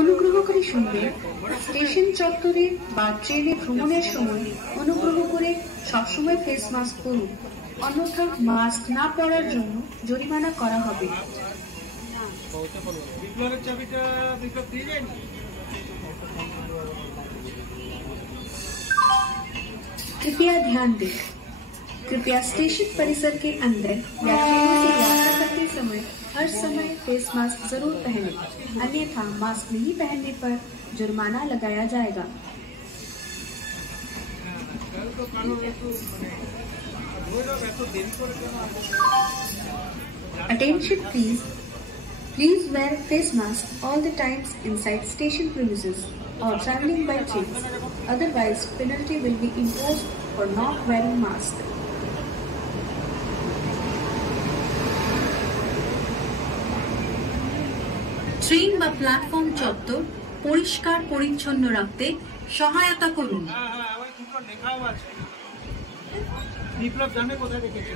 অনুগ্রহ করে শুনবেন, স্টেশন চত্বরে বা ট্রেনে ভ্রমণের সময় অনুগ্রহ করে সবসময় ফেস মাস্ক পরুন, অন্যথা মাস্ক না পরার জন্য জরিমানা করা হবে। कृपया ध्यान दें, कृपया स्टेशन परिसर के अंदर या ट्रेनों से यात्रा करते समय हर समय फेस मास्क जरूर पहनें, अन्यथा मास्क नहीं पहनने पर जुर्माना लगाया जाएगा। Attention please. Please wear face mask all the times inside station premises or traveling by trains. Otherwise, penalty will be imposed for not wearing mask. Train বা প্ল্যাটফর্ম চত্বর পরিষ্কার পরিচ্ছন্ন রাখতে সহায়তা করুন। বিপ্লব জানে কোথায় রেখেছে।